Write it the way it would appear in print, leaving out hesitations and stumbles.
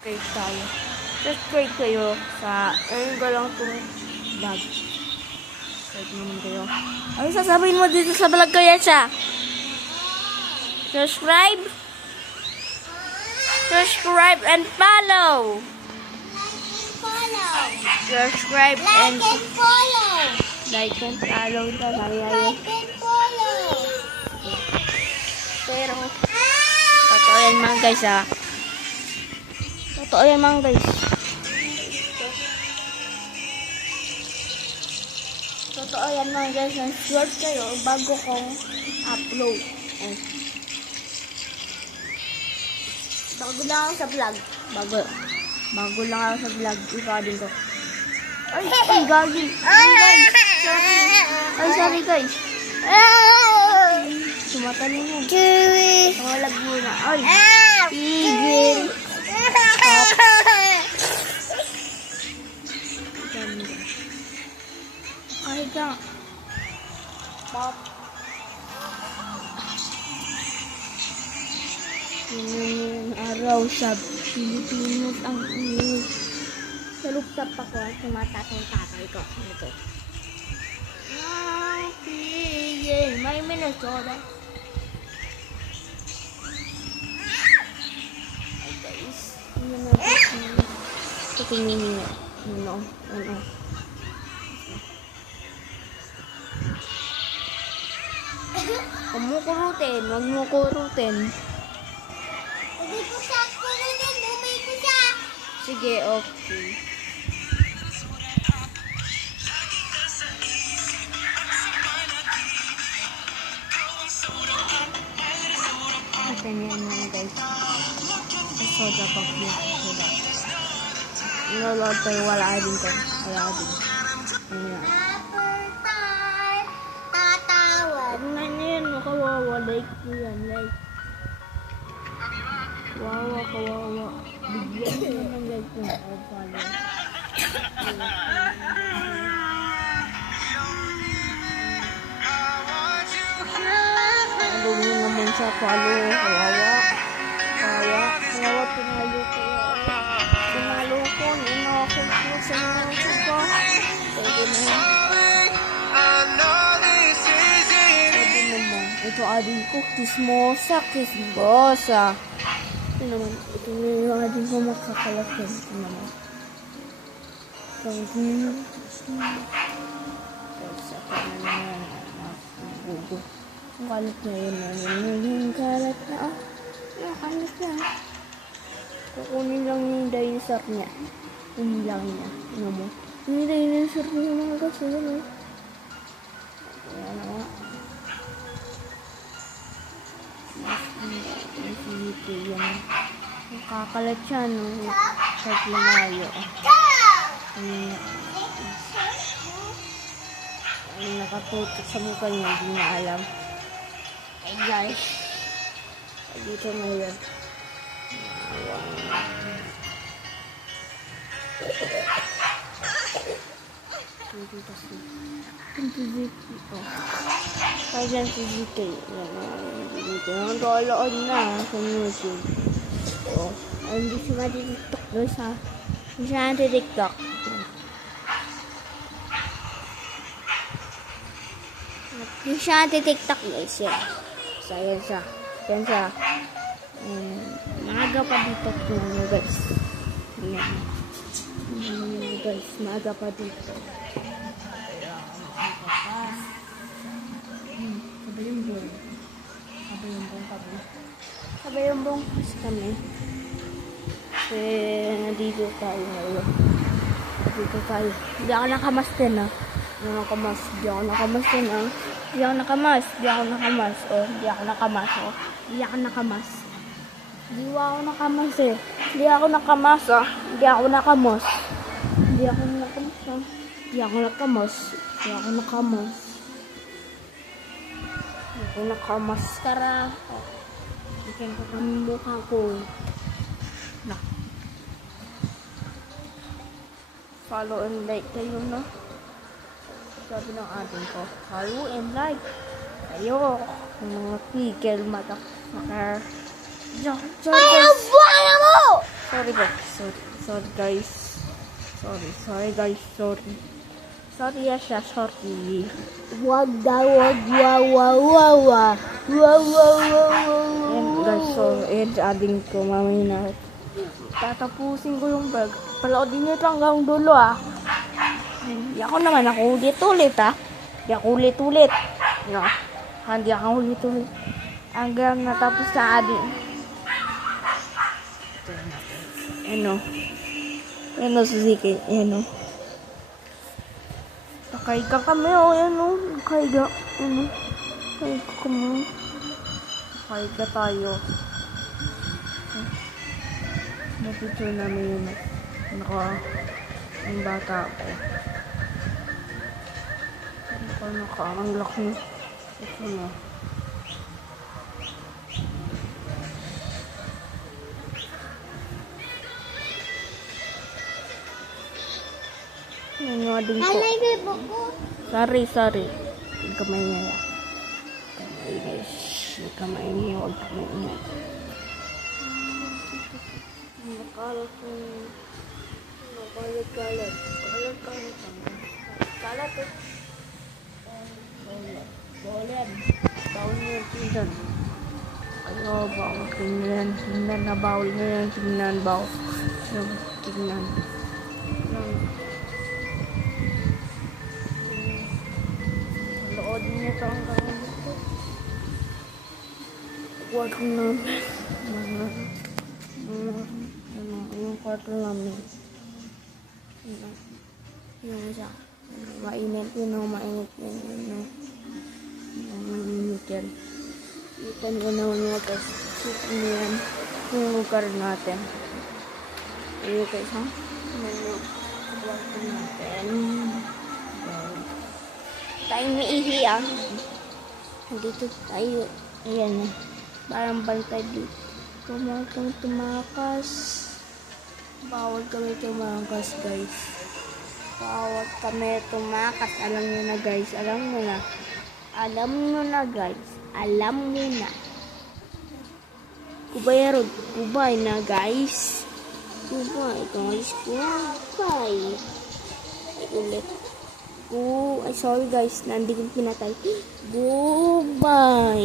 Subscribe tayo. Subscribe kayo sa ano ko lang itong vlog. Subscribe naman kayo. Ano sasabihin mo dito sa vlog ko yan siya? Subscribe. Subscribe and follow. Subscribe and Follow. like and follow. Like and follow. Pero, totoo yan mga guys ha. Totoo yan mga guys. Totoo yan mga guys. Short kayo bago kong upload. Oh. Bago lang ako sa vlog. Bago lang ako sa vlog. Ikaw din ko. Ay, gagi. Ay, guys. Sorry. Ay, sorry guys. Sumatali mo. Malag muna. Ay. Tigil. Ay, ka. Pop. Yung araw sa Pilipinas ang init. Sa rooftop ako at tumatatong tatay ko. Ito. Ay, tigil. May Minnesota. Ay, guys. Ano na ito? Tingin niyo. Ano. Huwag mo kurutin. Huwag mo kurutin. Hindi ko siya kunin. Lumay ko siya. Sige, okay. Ito niya naman guys. Sa soda pa po. Soda. Naloload tayo. Wala din ko. Wala din. Ano yan? Apple time. Tatawad. Ano na yan? Makawawa. Like ko yan. Like. Wawa, kawawa. Bigyan ko naman guys kung ako follow. Follow nyo naman sa follow. Kawawa. Kawawa. Pinalo ko. Pinalo ko. Ninakot ko sa mga suba. Pwede naman. Pwede naman. Ito adin ko. Kismosa. Ito naman. Ito yung adin ko makakalakin. Ito naman. Sa kanan naman. Bugo. Ang kalat na yun. Yung kalat na. Nakalit na. Kukunin lang yung dinosaur niya. Yung lang niya. Ano mo? Yung dinosaur niya mga kasi. Ano? Ayan na nga. Ito yan. Nakakalat siya, no? Kahit lumayo. Ang nakatutok sa mukha niya, hindi niya alam. Ay, guys. Dito ngayon. Dito kasi. Ito dito. Kaya dyan si ZK. Dito. Nagkaloon na sa YouTube. Hindi siya mati-tiktok doon sa... Hindi siya mati-tiktok. Hindi siya mati-tiktok guys. So, yan siya. Yan siya. Maaga pa dito po guys. Yan. Guys, maaga pa dito. Kabayumbong kasi kami. Kasi nandito tayo ngayon. Nandito tayo. Hindi ako nakamasten ha. Hindi ako nakamas. Hindi ako nakamas. Oh, hindi ako nakamas. Hindi ako nakamas. Hindi ako nakamas eh. Hindi ako nakamas Hindi ako nakamas Hindi ako nakamas Hindi ako nakamaskara. Ikan ko kami mukha ko. Na. Follow and like kayo, no? Sabi ng atin ko. Follow and like. Kayo. Mga tigil mata. Ay, ang buwan mo! Sorry guys. Sorry guys. Sorry guys. Sorry. Sorry Asha. Sorry. Wag daw, wag, wow. Ayan guys. So, ayan sa ading ko. Mamaya na. Tatapusin ko yung vlog. Paloodin nyo ito hanggang dulo Hindi ako naman ako ulit-ulit Hindi ako ulit-ulit. No. Hindi ako ulit-ulit. Hanggang natapos na ading. Ano Suzuki. Nakaiga kami Nakaiga. Nakaiga kami. Nakaiga tayo. Napicture namin yung yung bata ko. Ang laki. Ito na. Yung ading ko. Alay kay buko. Sorry. Huwag kamay niya. Huwag kamay niya. Kalat. Bolen. Bawal niya tingnan. Ayo, bawal tingnan. Tingnan na bawal niya. Tingnan. Lood niya ito hanggang dito. Huwag na. Yung kwarto namin. Yung isa. Mainit yun. Mainit yan. Ipan ko na yun. Tapos sitin yan. Yung lugar natin. Ayun guys ha. Yung kwarto natin. Tayo may ihi Dito tayo. Ayan. Parang bantay dito. Tumakas. Bawal kami tumakas guys. Bawal kami tumakas. Alam nyo na guys. Alam nyo na. Kubay na guys. Kubay. Ulit. Sorry guys. Nandi kong pinatay. Goodbye.